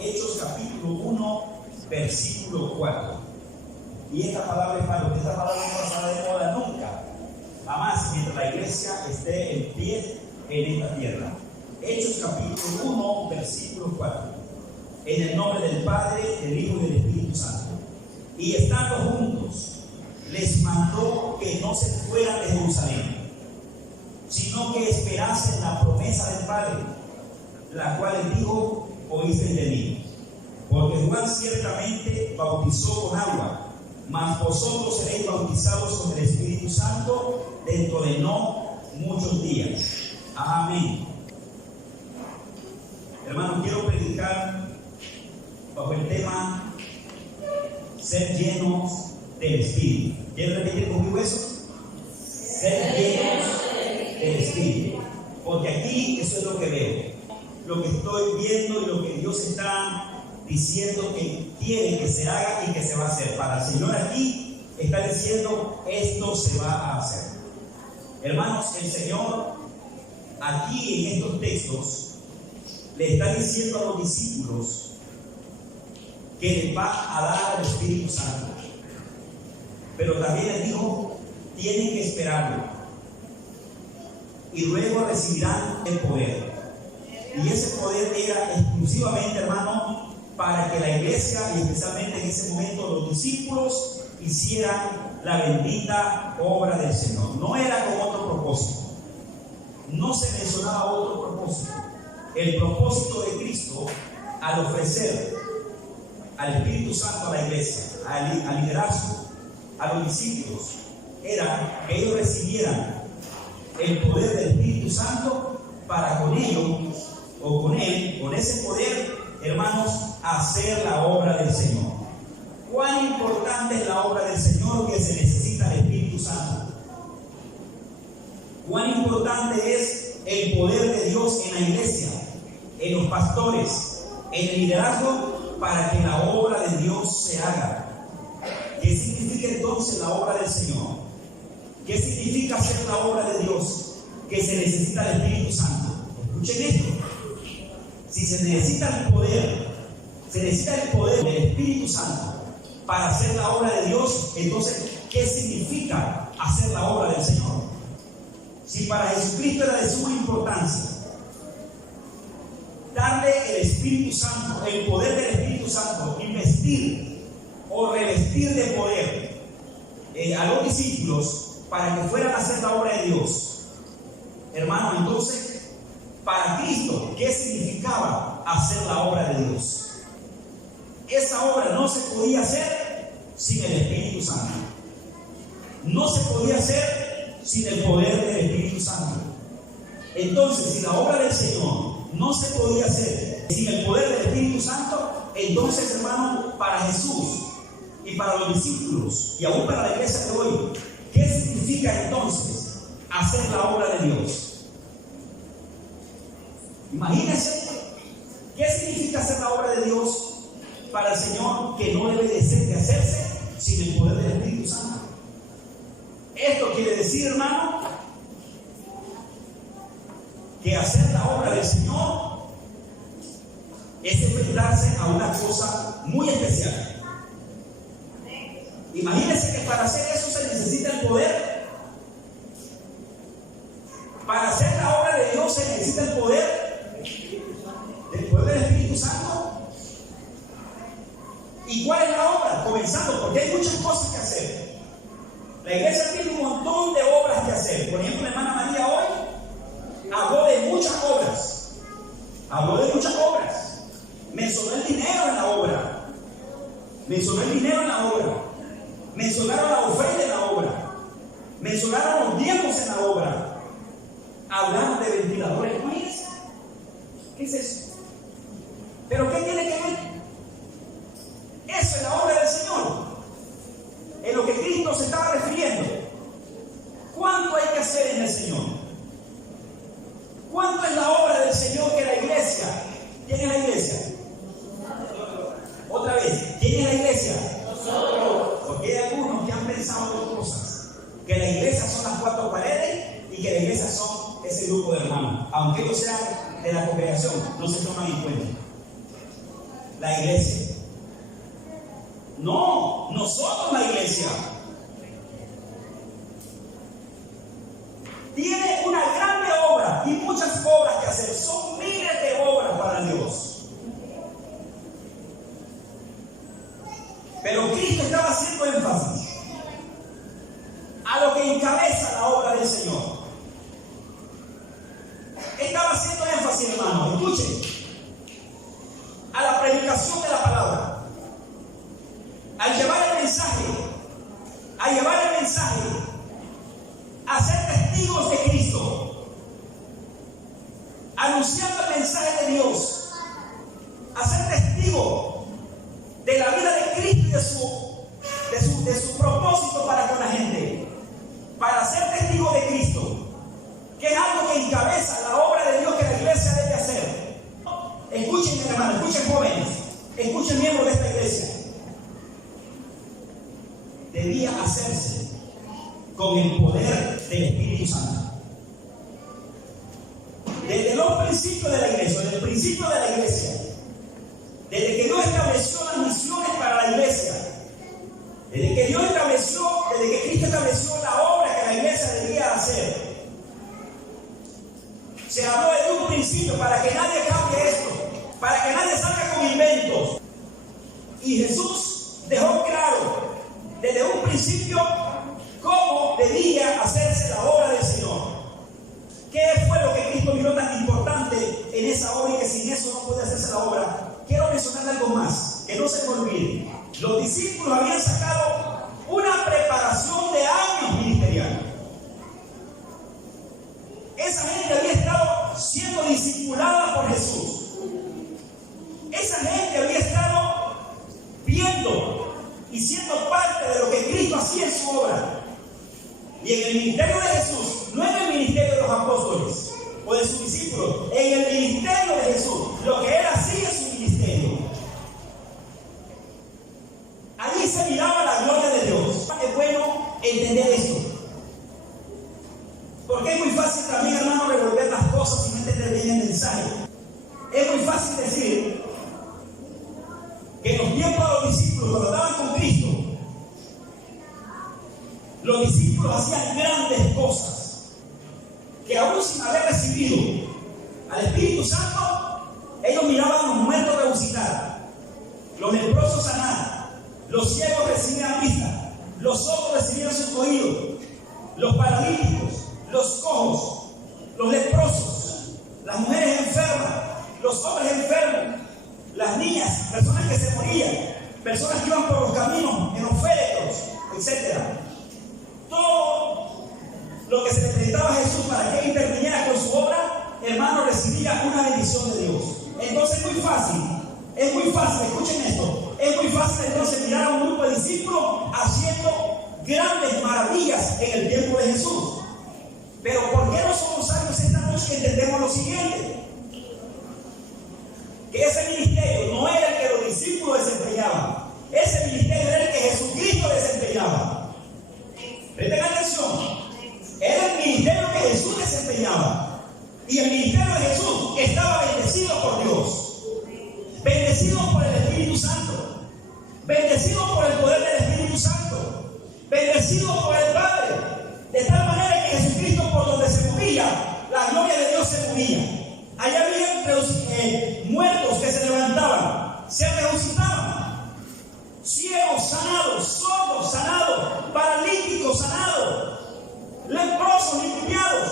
Hechos capítulo 1, versículo 4. Y esta palabra es para que esta palabra no pasará de moda nunca, jamás, mientras la iglesia esté en pie en esta tierra. Hechos capítulo 1, versículo 4. En el nombre del Padre, del Hijo y del Espíritu Santo. Y estando juntos, les mandó que no se fueran de Jerusalén, sino que esperasen la promesa del Padre, la cual les dijo: oísteis de mí. Porque Juan ciertamente bautizó con agua, mas vosotros seréis bautizados con el Espíritu Santo dentro de no muchos días. Amén. Hermanos, quiero predicar bajo el tema ser llenos del Espíritu. ¿Quieren repetir conmigo eso? Ser llenos del Espíritu. Porque aquí eso es lo que veo, lo que estoy viendo y lo que Dios está diciendo que quiere que se haga y que se va a hacer. Para el Señor aquí está diciendo: esto se va a hacer. Hermanos, el Señor aquí en estos textos le está diciendo a los discípulos que les va a dar al Espíritu Santo, pero también les dijo: tienen que esperarlo y luego recibirán el poder. Y ese poder era exclusivamente, hermano, para que la iglesia, y especialmente en ese momento los discípulos, hicieran la bendita obra del Señor. No era con otro propósito, no se mencionaba otro propósito. El propósito de Cristo al ofrecer al Espíritu Santo a la iglesia, al liderazgo, a los discípulos, era que ellos recibieran el poder del Espíritu Santo para con ellos, o con él, con ese poder, hermanos, hacer la obra del Señor. ¿Cuán importante es la obra del Señor que se necesita el Espíritu Santo? ¿Cuán importante es el poder de Dios en la iglesia, en los pastores, en el liderazgo, para que la obra de Dios se haga? ¿Qué significa entonces la obra del Señor? ¿Qué significa hacer la obra de Dios? Que se necesita el Espíritu Santo. Escuchen esto. Si se necesita el poder, se necesita el poder del Espíritu Santo para hacer la obra de Dios, entonces, ¿qué significa hacer la obra del Señor? Si para Jesucristo era de suma importancia darle el Espíritu Santo, el poder del Espíritu Santo, investir o revestir de poder a los discípulos para que fueran a hacer la obra de Dios, hermano, entonces, para Cristo, ¿qué significaba hacer la obra de Dios? Esa obra no se podía hacer sin el Espíritu Santo. No se podía hacer sin el poder del Espíritu Santo. Entonces, si la obra del Señor no se podía hacer sin el poder del Espíritu Santo, entonces, hermano, para Jesús y para los discípulos y aún para la iglesia de hoy, ¿qué significa entonces hacer la obra de Dios? Imagínense, ¿qué significa hacer la obra de Dios para el Señor, que no debe de hacerse sin el poder del Espíritu Santo? Esto quiere decir, hermano, que hacer la obra del Señor es enfrentarse a una cosa muy especial. Imagínense que para hacer eso se necesita el poder. Para hacer la obra de Dios se necesita el poder del Espíritu Santo. ¿Y cuál es la obra? Comenzando, porque hay muchas cosas que hacer. La iglesia tiene un montón de obras que hacer. Por ejemplo, la hermana María hoy habló de muchas obras. Habló de muchas obras. Mencionó el dinero en la obra. Mencionó el dinero en la obra. Mencionaron la ofrenda en la obra. Mencionaron los diezmos en la obra. Hablaron de ventiladores. Imagínense. ¿Qué es eso? ¿Pero qué tiene que ver? Eso es la obra del Señor, en lo que Cristo se estaba refiriendo. ¿Cuánto hay que hacer en el Señor? ¿Cuánto es la obra del Señor que la iglesia? ¿Quién es la iglesia? Otra vez, ¿quién es la iglesia? Nosotros. Porque hay algunos que han pensado dos cosas: que la iglesia son las cuatro paredes y que la iglesia son ese grupo de hermanos. Aunque ellos sean de la congregación, no se toman en cuenta. la iglesia. No, nosotros la iglesia. Tiene una grande obra y muchas obras que hacer. Son miles de obras para Dios. Pero Cristo estaba haciendo énfasis a lo que encabeza la obra del Señor. Estaba haciendo énfasis, hermano, escuchen, a la predicación de la palabra, al llevar el mensaje, a ser testigos de Cristo, anunciando el mensaje de Dios, a ser testigo de la vida de Cristo y de su propósito para con la gente, para ser testigo de Cristo, que es algo que encabeza la obra de Dios que la iglesia debe hacer. Escuchen, hermanos, escuchen, jóvenes, escuchen, miembros de esta iglesia. Debía hacerse con el poder del Espíritu Santo. Desde los principios de la iglesia, desde el principio de la iglesia, desde que Dios estableció las misiones para la iglesia, desde que Cristo estableció la obra que la iglesia debía hacer, se habló desde un principio para que nadie cambie esto, para que nadie salga con inventos. Y Jesús dejó claro desde un principio cómo debía hacerse la obra del Señor. ¿Qué fue lo que Cristo miró tan importante en esa obra y que sin eso no puede hacerse la obra? Quiero mencionar algo más, que no se me olvide. Los discípulos habían sacado una preparación de años ministerial. Esa gente había estado siendo discipulada por Jesús. Esa gente había estado viendo y siendo parte de lo que Cristo hacía en su obra. Y en el ministerio de Jesús, no en el ministerio de los apóstoles o de sus discípulos, en el ministerio de Jesús, lo que él hacía en su ministerio, allí se miraba la gloria de Dios. Es bueno entender esto, porque es muy fácil también, hermano, revolver las cosas sin entender bien el mensaje. Es muy fácil decir que en los tiempos de los discípulos, cuando estaban con Cristo, los discípulos hacían grandes cosas que aún sin haber recibido al Espíritu Santo, ellos miraban a los muertos resucitar, los leprosos sanar, los ciegos recibían vista, los sordos recibían sus oídos, los paralíticos, los cojos, los leprosos, las mujeres enfermas, los hombres enfermos, las niñas, personas que se morían, personas que iban por los caminos en los féretros, etc. Todo lo que se le presentaba a Jesús para que él interviniera con su obra, hermano, recibía una bendición de Dios. Entonces es muy fácil, escuchen esto, es muy fácil entonces mirar a un grupo de discípulos haciendo grandes maravillas en el tiempo de Jesús. Pero ¿por qué no somos sabios esta noche que entendemos lo siguiente? Que ese ministerio no era el que los discípulos desempeñaban, ese ministerio era el que Jesucristo desempeñaba. Presten atención, era el ministerio que Jesús desempeñaba, y el ministerio de Jesús estaba bendecido por Dios, bendecido por el Espíritu Santo, bendecido por el poder del Espíritu Santo, bendecido por el Padre, de tal manera que Jesucristo, por donde se movía, la gloria de Dios se movía. Allá había muertos que se levantaban, se resucitaban, ciegos sanados, sordos sanados, paralíticos sanados, leprosos limpiados,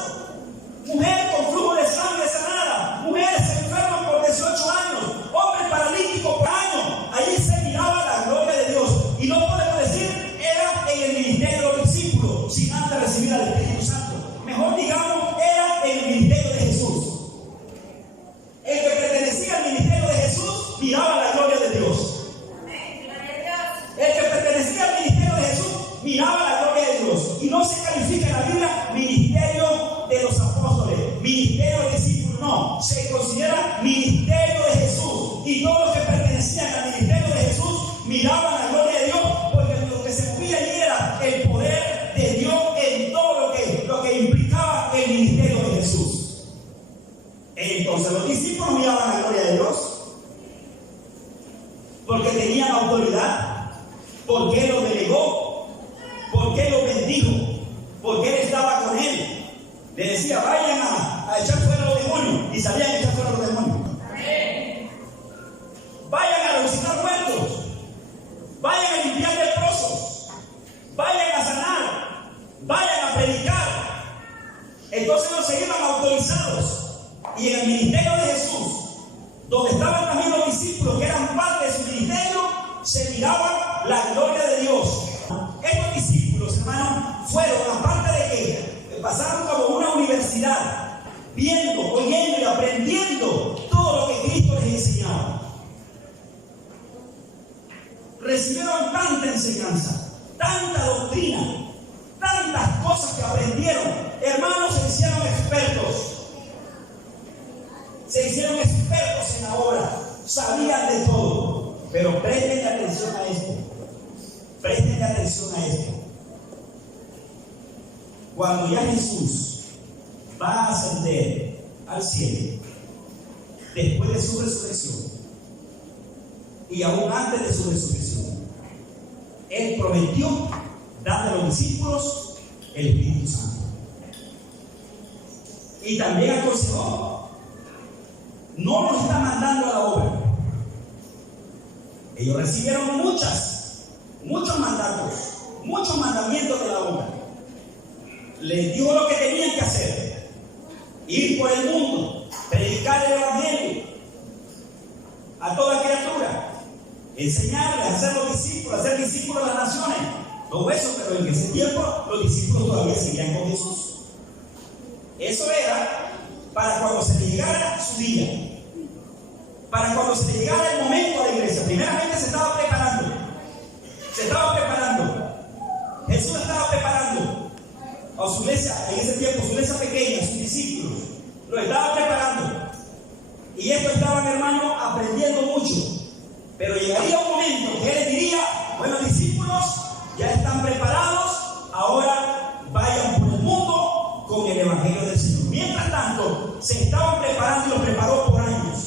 mujeres con flujo de sangre sanada, mujeres enfermas por 18 años, hombres paralíticos por años. Allí se miraba la gloria de Dios. Y no podemos decir era en el ministerio de los discípulos sin antes recibir al Espíritu Santo. Mejor digamos, era en el ministerio de Jesús. El que pertenecía al ministerio de Jesús miraba la gloria de Dios. El que pertenecía al ministerio de Jesús miraba la gloria de Dios. Y no se califica en la Biblia ministerio de los apóstoles, ministerio de discípulos, no. Se considera ministerio de Jesús. Y todos los que pertenecían al ministerio de Jesús miraban la gloria de Dios, porque lo que se movía allí era el poder de Dios en todo lo que implicaba el ministerio de Jesús. Entonces los discípulos miraban la gloria de Dios. Porque tenían autoridad, porque Él lo delegó, porque Él lo bendijo, porque Él estaba con Él. Le decía, vayan a echar fuera los demonios, y sabían echar fuera los demonios. Vayan a resucitar muertos, vayan a limpiar leprosos, vayan a sanar, vayan a predicar. Entonces ellos se iban autorizados, y en el ministerio de Jesús, donde estaban también los discípulos que eran parte de su ministerio, se miraba la gloria de Dios. Estos discípulos, hermanos, fueron, aparte de que pasaron como una universidad, viendo, oyendo y aprendiendo todo lo que Cristo les enseñaba. Recibieron tanta enseñanza, tanta doctrina, tantas cosas que aprendieron. Hermanos, se hicieron expertos. Se hicieron expertos en la obra, sabían de todo. Pero presten atención a esto. Presten atención a esto. Cuando ya Jesús va a ascender al cielo, después de su resurrección, y aún antes de su resurrección, Él prometió darle a los discípulos el Espíritu Santo. Y también aconsejó, no nos está mandando a la obra. Ellos recibieron muchos mandatos, muchos mandamientos de la obra. Les dijo lo que tenían que hacer: ir por el mundo, predicar el Evangelio a toda criatura, enseñarles, hacer discípulos de las naciones. Todo eso, pero en ese tiempo los discípulos todavía seguían con Jesús. Eso era para cuando se le llegara su día, para cuando se le llegara el momento a la iglesia. Primeramente se estaba preparando. Jesús estaba preparando a su iglesia, en ese tiempo, su iglesia pequeña, sus discípulos, lo estaba preparando. Y estos estaban, hermanos, aprendiendo mucho. Pero llegaría un momento que Él diría: bueno, discípulos, ya están preparados, ahora vayan por el mundo con el Evangelio del Señor. Mientras tanto, se estaban preparando y lo preparó por años.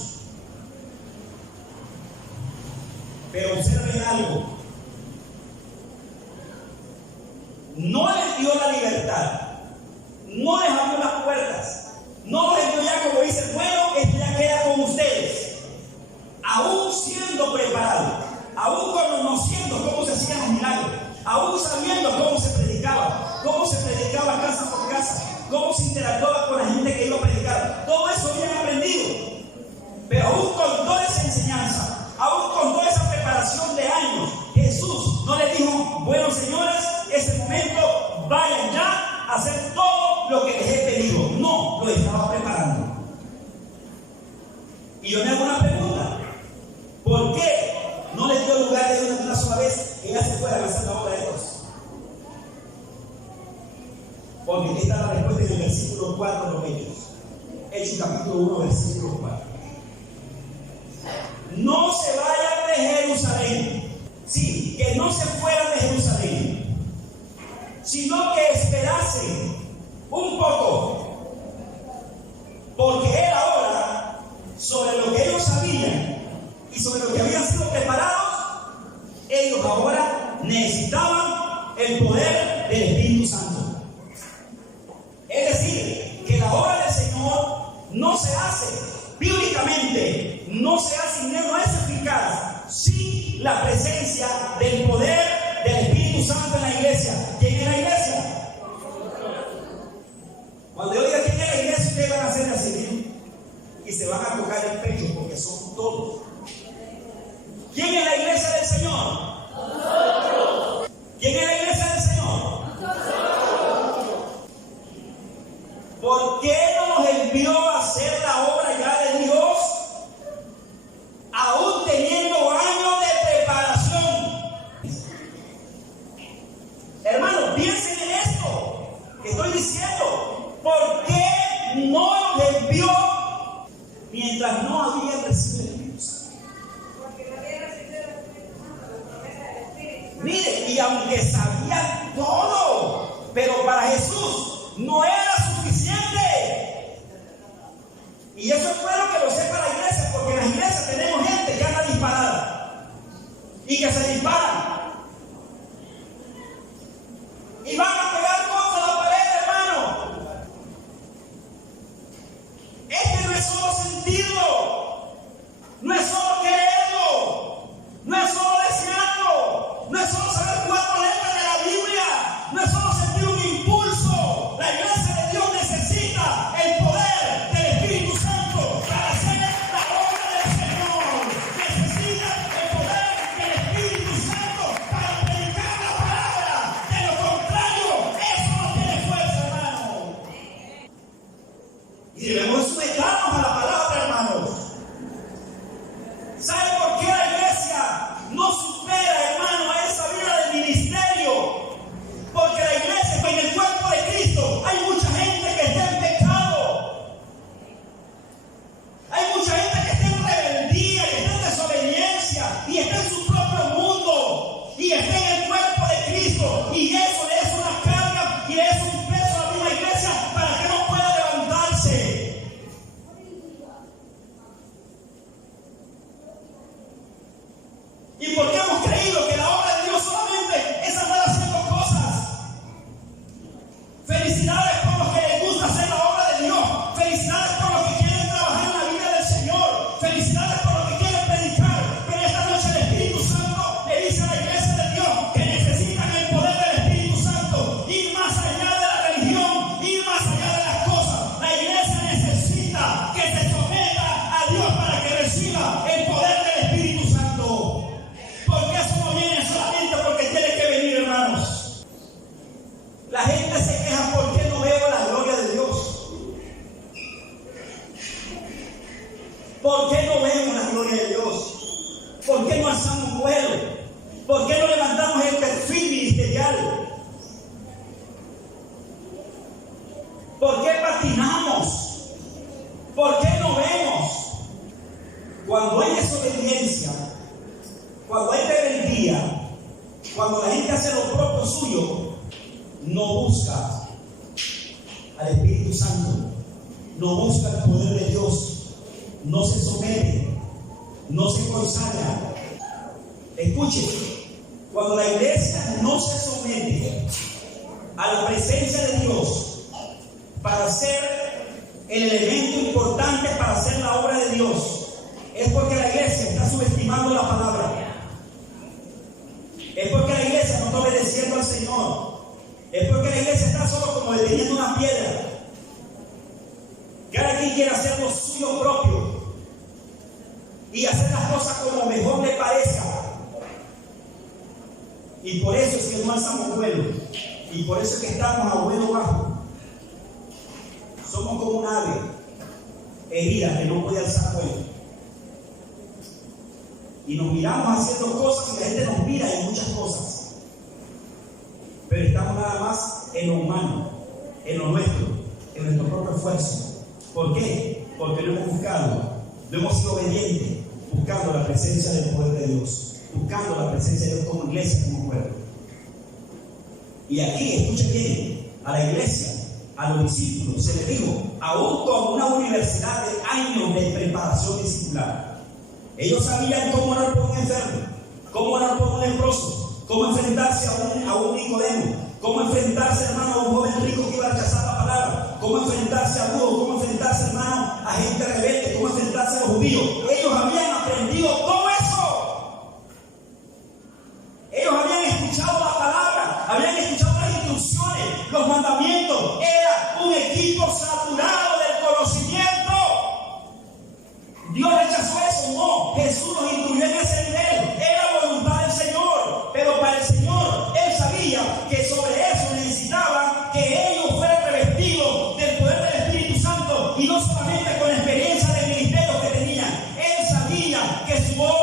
Pero observen algo: no les dio la libertad, no les abrió las puertas, no les dio ya, como dice, bueno, esto ya queda con ustedes. Aún siendo preparado, aún conociendo cómo se hacían los milagros, aún sabiendo cómo se predicaba casa por casa, cómo se interactuaba con la gente que iba a predicar, todo eso habían aprendido. Pero aún con toda esa enseñanza, aún con toda esa preparación de años, Jesús no les dijo: bueno, señores, ese momento, vayan ya a hacer todo lo que les he pedido. No, lo estaba preparando. Y yo me hago una pregunta: ¿por qué no les dio lugar de una sola vez que ya se fueran a hacer la obra de Dios? Porque aquí está la respuesta en el versículo 4 de los Hechos. Hechos capítulo 1, versículo 4. No se vayan de Jerusalén. Sí, que no se fueran de Jerusalén, sino que esperasen un poco. Porque Él ahora, sobre lo que ellos sabían y sobre lo que habían sido preparados, ellos ahora necesitaban el poder del Espíritu Santo. Es decir, que la obra del Señor no se hace bíblicamente, no se hace, no es eficaz sin la presencia del poder del Espíritu Santo en la iglesia. ¿Quién es la iglesia? Cuando yo diga quién es la iglesia, ustedes van a hacer así y se van a tocar el pecho, porque son todos. ¿Quién es la iglesia del Señor? Nosotros. ¿Quién es la iglesia del Señor? Nosotros. ¿Por qué no nos envió a hacer la obra ya de Dios, aún teniendo años de preparación? Hermanos, piensen en esto que estoy diciendo. ¿Por qué no nos envió mientras no había recibido el Espíritu Santo? Mire, y aunque sabían todo, pero para Jesús no era suficiente. Y eso es bueno que lo sepa la iglesia, porque en la iglesia tenemos gente que anda disparada. y que se disparan. Y van a pegar contra la pared, hermano. Este no es solo sentirlo, no es solo quererlo, no es solo desearlo, no es solo saber 4 letras de la Biblia, no es solo sentir un impulso. La iglesia de Dios necesita el poder del Espíritu Santo para hacer la obra del Señor. Necesita el poder del Espíritu Santo para predicar la palabra. De lo contrario, eso no tiene fuerza, hermano. Y debemos sujetarnos a la palabra, hermanos. ¿Sabe por qué la iglesia no supera, hermano, a esa vida del ministerio? Porque la iglesia, en el cuerpo de Cristo, hay mucha gente que está en pecado. Hay mucha gente que está en rebeldía, que está en desobediencia, y está en su propio mundo, y está en el cuerpo de Cristo. Y eso le es una carga y le es un peso a la misma iglesia para que no pueda levantarse. ¿Y por qué hemos creído que la obra de Dios solamente es andar haciendo cosas? Felicidades por los que les gusta hacer la obra de Dios. Felicidades por los que quieren trabajar en la vida del Señor. Felicidades por los que quieren predicar. Pero esta noche el Espíritu Santo le dice a la iglesia de Dios que necesitan el poder del Espíritu Santo. Ir más allá de la religión, ir más allá de las cosas. La iglesia necesita que se someta a Dios para que reciba el poder del Espíritu Santo. Porque eso no viene solamente porque tiene que venir, hermanos. La gente se queja porque no veo la gloria de Dios. ¿Por qué no vemos la gloria de Dios? ¿Por qué no alzamos vuelo? ¿Por qué no levantamos el perfil ministerial? ¿Por qué patinamos? ¿Por qué no vemos? Cuando hay desobediencia, cuando hay rebeldía, cuando la gente hace lo propio suyo, no busca al Espíritu Santo, no busca el poder de Dios, no se somete, no se consagra. Escuche, cuando la iglesia no se somete a la presencia de Dios para ser el elemento importante para hacer la obra de Dios, es porque la iglesia está subestimando la palabra. Es porque la iglesia no está obedeciendo al Señor. Es porque la iglesia está solo como deteniendo una piedra. Cada quien quiere hacer lo suyo propio y hacer las cosas como mejor le parezca. Y por eso es que no alzamos vuelo. Y por eso es que estamos a vuelo bajo. Somos como un ave herida que no puede alzar vuelo. Y nos miramos haciendo cosas y la gente nos mira en muchas cosas. Pero estamos nada más en lo humano, en lo nuestro, en nuestro propio esfuerzo. ¿Por qué? Porque lo hemos buscado, no hemos sido obedientes, buscando la presencia del poder de Dios, buscando la presencia de Dios como iglesia, como pueblo. Y aquí, escuchen bien, a la iglesia, a los discípulos, se les dijo, aún con una universidad de años de preparación discipular. Ellos sabían cómo orar por un enfermo, cómo orar por un leproso, cómo enfrentarse a un Nicodemo, cómo enfrentarse, hermano, a un joven rico que iba a rechazar la palabra, cómo enfrentarse a Judas, cómo enfrentarse, hermano, a gente rebelde, cómo enfrentarse a los judíos. Ellos habían aprendido todo eso. Ellos habían escuchado la palabra, habían escuchado las instrucciones, los mandamientos. Era un equipo saturado del conocimiento. Dios rechazó eso, no. Jesús nos incluyó en ese nivel. Era voluntad del Señor. Pero para el Señor, Él sabía que sobre eso necesitaba que ellos fueran revestidos del poder del Espíritu Santo y no solamente con la experiencia del ministerio que tenían. Él sabía que su obra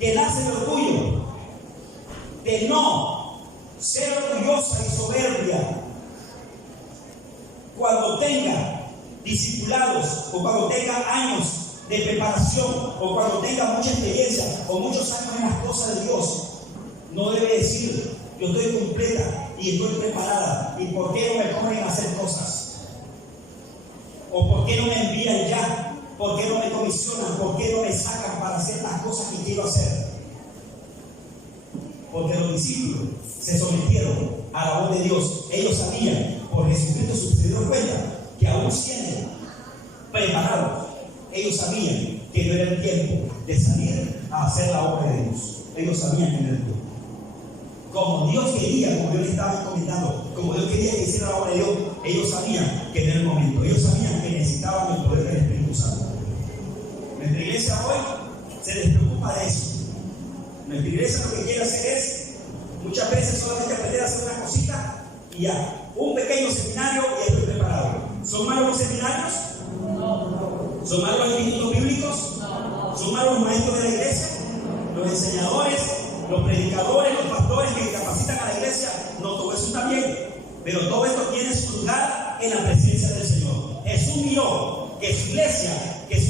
que nace del orgullo, de no ser orgullosa y soberbia. Cuando tenga discipulados o cuando tenga años de preparación o cuando tenga mucha experiencia o muchos años en las cosas de Dios, no debe decir: yo estoy completa y estoy preparada, ¿y por qué no me ponen a hacer cosas? ¿O por qué no me envían ya? ¿Por qué no me comisionan? ¿Por qué no me sacan para hacer las cosas que quiero hacer? Porque los discípulos se sometieron a la voz de Dios. Ellos sabían, por Jesucristo se dieron cuenta, que aún siendo preparados, ellos sabían que no era el tiempo de salir a hacer la obra de Dios. Ellos sabían que no era el tiempo. Como Dios quería, como Dios les estaba encomendando, como Dios quería que hiciera la obra de Dios, ellos sabían que no era el momento. Ellos sabían que necesitaban el poder del Espíritu Santo. Nuestra iglesia hoy se les preocupa de eso. Nuestra iglesia lo que quiere hacer es, muchas veces, solamente aprender a hacer una cosita y ya. Un pequeño seminario y estoy preparado. ¿Son malos los seminarios? No. ¿Son malos los institutos bíblicos? No. ¿Son malos los maestros de la iglesia? ¿Los enseñadores? ¿Los predicadores? ¿Los pastores que capacitan a la iglesia? No, todo eso está bien. Pero todo esto tiene su lugar en la presencia del Señor. Jesús miró que su iglesia, que su